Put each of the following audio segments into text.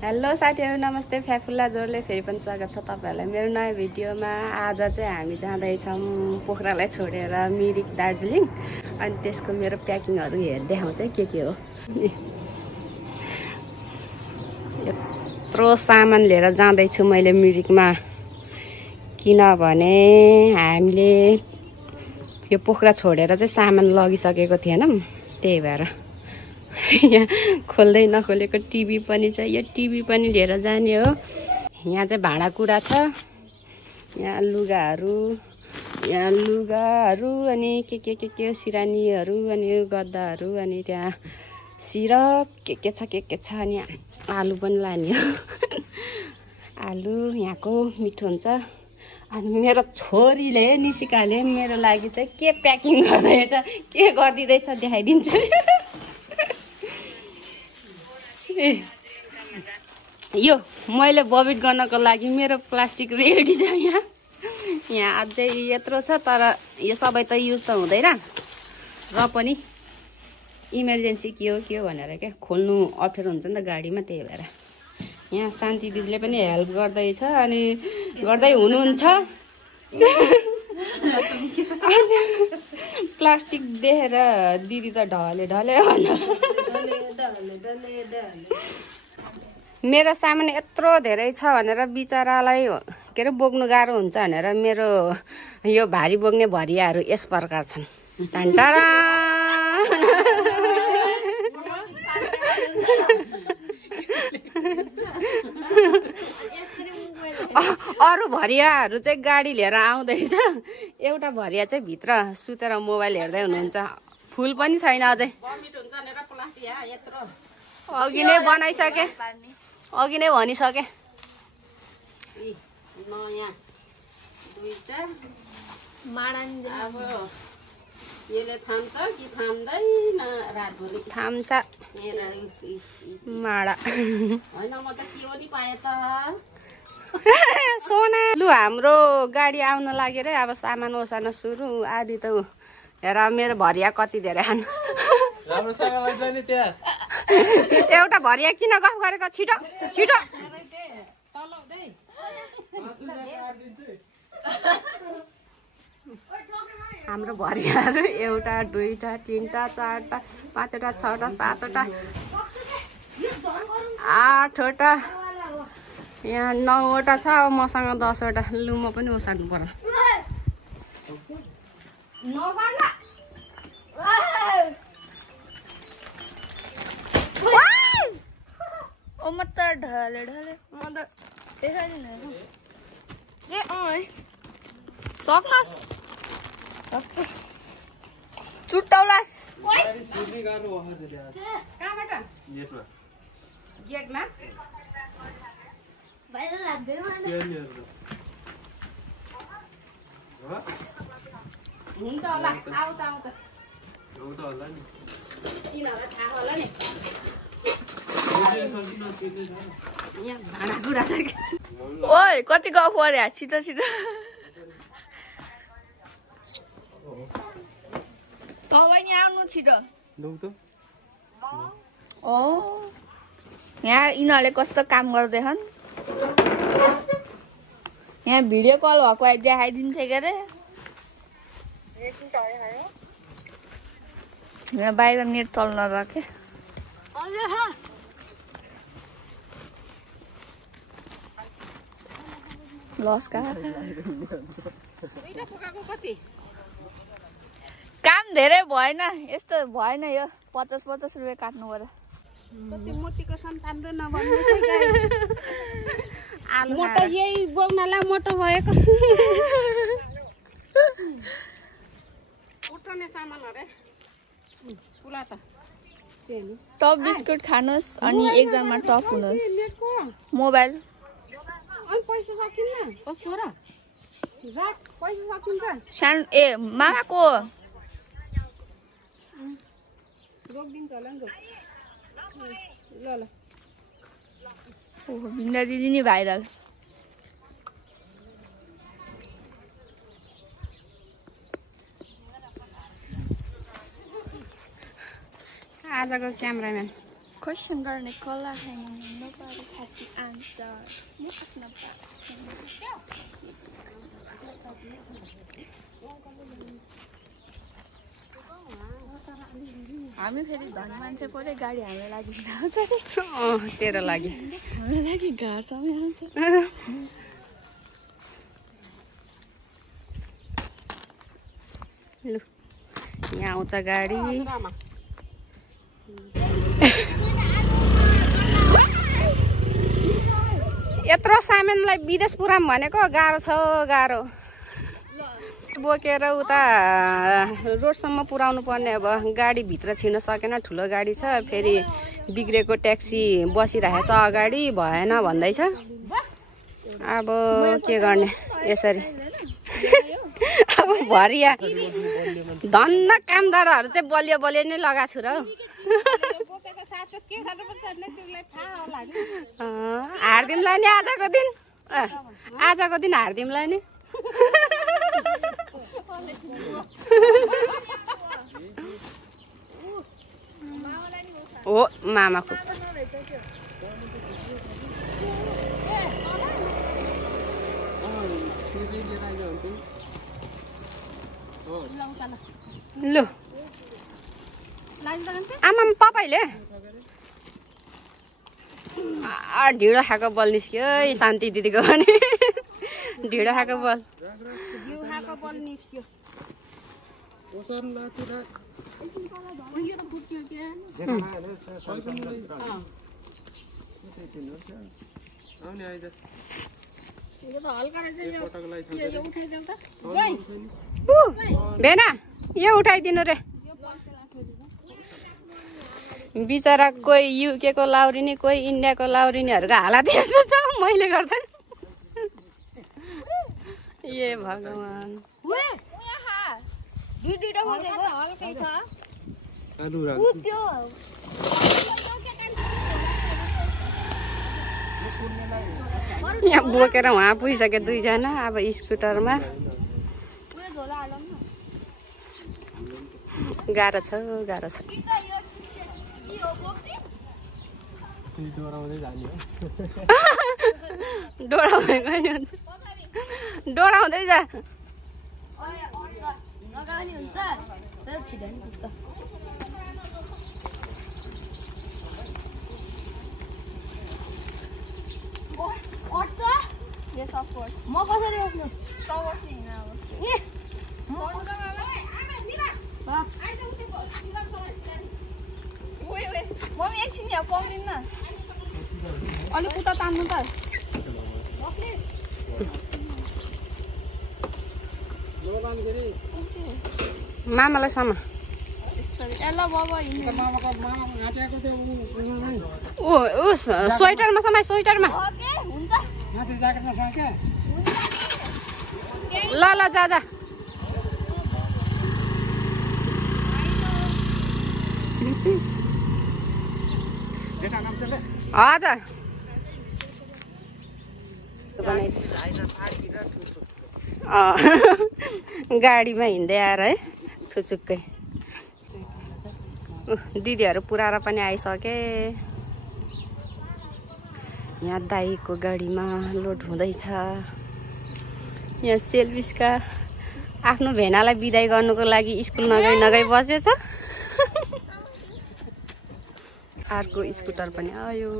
Hello साथीहरु नमस्ते फ्याफुल्ला जोरले फेरि पनि स्वागत छ तपाईहरुलाई मेरो नयाँ भिडियोमा। आज चाहिँ हामी जाँदै छौं पोखरालाई छोडेर मिरिक दार्जिलिङ अनि त्यसको मेरो प्याकिङहरु देखाउँछु के हो। यत्रो सामान लिएर जाँदै छु मैले मिरिकमा किनभने हामीले यो पोखरा छोडेर चाहिँ सामान लगिसकेको थिएनौं त्यही भएर यहाँ खोल्दै नखोलेको टिभी पनि छ। यो टिभी पनि लिएर जाने हो। यहाँ चाहिँ भाँडाकुडा छ, यहाँ लुगाहरू अनि के सिरानीहरू अनि गद्दाहरू अनि त्यहाँ सिरप के छ अनि आलु पनि लाने हो। आलु यहाँको मिठो हुन्छ। अनि मेरो छोरीले निशिकाले मेरो लागि चाहिँ के प्याकिङ गर्दैछ के गर्दिदैछ देखाइदिन्छु। यो मैले बबिट गर्नको लागि मेरो प्लास्टिक रेडी छ। यहाँ अझै यत्रो छ तर यो सबै त युज त हुँदैन र पनि इमर्जेन्सी के हो भनेर के खोल्नु अप्ठ्यारो हुन्छ नि त गाडीमा त्यही भएर। यहाँ शान्ति दिदीले पनि हेल्प गर्दैछ अनि गर्दै हुनुहुन्छ। प्लास्टिक देखेर दिदी त ढले मेरो सामान यत्रो धेरै छ भनेर बिचरालाई के अरे बोक्नु गाह्रो हुन्छ भनेर मेरो यो भारी बोक्ने भरियाहरू यस प्रकार छन्। टन्टारा अरु भरियाहरू चाहिँ गाडी लिएर आउँदैछ। एउटा भरिया चाहिँ भित्र सुतेर मोबाइल हेर्दै हुनुहुन्छ। फुल पनि छैन अझै। अघि नै बनाइसके अघि नै भनिसके। थाम्छ माडा सोना लु हाम्रो गाडी आउन लाग्यो रे। अब सामान ओसार्न सुरु। आदि त हेर मेरो भरिया कति धेरै खानु। एउटा भरिया किन गफ गरेको छिटो छिटो। हाम्रो भरियाहरू एउटा दुईटा तिनटा चारटा पाँचवटा छवटा सातवटा आठवटा यहाँ 9वटा छ। अब मसँग 10वटा। लु म पनि ओसार्नु पर्यो। ओ म त ढले म त सक्नस् चुट्टाउलास कहाँबाट गेटमा बाहिर लाग्दैन हुन्छ होला आउँछ होला नि तिनीहरूलाई थाहा होला नि। यहाँ भाँडाकुडा छ कि ओइ कति गफ गरे छिटो छिटो। तपाईँ नि आउनु छिटो। ओ यहाँ यिनीहरूले कस्तो काम गर्दैछन्। यहाँ भिडियो कल भएको देखाइदिन्छ के अरे। यहाँ बाहिर नेट चल्न राखे। लस काम धेरै भएन यस्तो भएन। यो 50 रुपियाँ काट्नु पर्यो। मोटीको सन्तान र नभन्नुहोस् है गाइस। म त यही बोक्नलाई मोटो भएको। उठाउने सामान अरे पुला त टप बिस्कुट खानुहोस् अनि एक्जाममा टप हुनुहोस्। मोबाइल अनि पैसा सकिन्न कसको र जाक पैसा सकिन्छ। सानो ए मामाको रोकिदिन्छ होला नि ल ल। ओहो भिन्दा दिदी नि भाइरल। आजको क्यामेराम्यान क्वेसन गर्ने कला छैन नपारे खासै आन्सर म आफ्नो हामी फेरि धनी मान्छे परे गाडी हाम्रो लागि आउँछ तेरो लागि हाम्रो लागि घरसम्म आउँछ लु यहाँ आउँछ गाडी यत्रो सामानलाई विदेश पुऱ्याउँ भनेको गाह्रो छ गाह्रो बोकेर उता रोडसम्म पुऱ्याउनु पर्ने अब गाडी भित्र छिर्न सकेन ठुलो गाडी छ फेरि बिग्रेको ट्याक्सी बसिरहेको छ अगाडि भएन भन्दैछ अब के गर्ने यसरी अब भरिया धन्न कामदारहरू चाहिँ बलियो बलियो नै लगाएको छु र हार्दिउँला नि आजको दिन हार्दिउँला नि हो मामा खुब लु आमा तपाईँले ढिँडो खाएको बल निस्क्यो शान्ति दिदीको भने ढिँडो खाएको बल भेना यो उठाइदिनु रे बिचरा कोही युके को लाउरिनी कोही इन्डियाको लाउरिनीहरूको हालत यस्तो छ मैले गर्दा ए भगवान यहाँ बोकेर उहाँ पुगिसक्यो दुईजना अब स्कुटरमा गाह्रो छ डोराउँदै जा Yes, of course. म कसरी बस्नु मम्मी एकछिन यहाँ पाउँदिन अलिक उता तान्नु त मामालाई समा स्वेटरमा समाए स्वेटरमा ल जा हजुर गाडीमा हिँड्दै आएर है थुचुक्कै दिदीहरू पुऱ्याएर पनि आइसके यहाँ दाईको गाडीमा लोड हुँदैछ यहाँ सेल्भिसका आफ्नो भेनालाई बिदाई गर्नुको लागि स्कुल नगई बसेछ अर्को स्कुटर पनि आयो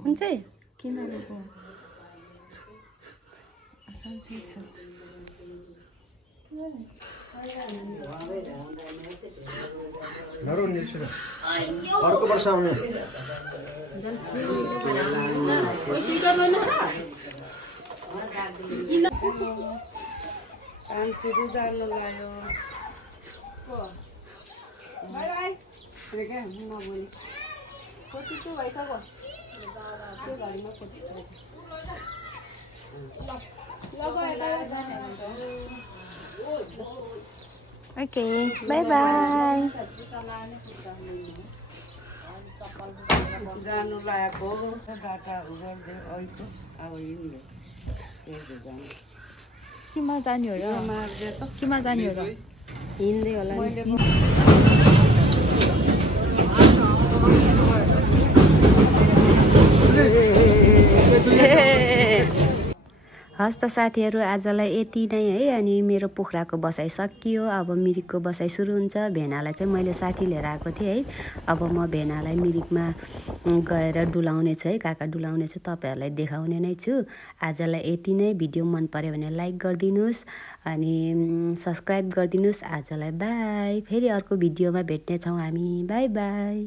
हुन्छ किन अर्को वर्ष आउने कान्छीहरू जानु लाग्यो Okay, bye bye. जानु लागेको डाटा उगाउँदै अहिले अब हिँड्ने केमा जाने हो र केमा जाने हो र हिँड्दै होला नि। हस् त साथीहरू, आजलाई यति नै है। अनि मेरो पोखराको बसाइ सकियो, अब मिरिकको बसाइ सुरु हुन्छ। भेनालाई चाहिँ मैले साथी लिएर आएको थिएँ है। अब म भेनालाई मिरिकमा गएर डुलाउने छु है, काका डुलाउने छु, तपाईँहरूलाई देखाउने नै छु। आजलाई यति नै। भिडियो मन पर्यो भने लाइक गरिदिनुहोस् अनि सब्सक्राइब गरिदिनुहोस्। आजलाई बाई। फेरि अर्को भिडियोमा भेट्नेछौँ हामी। By by.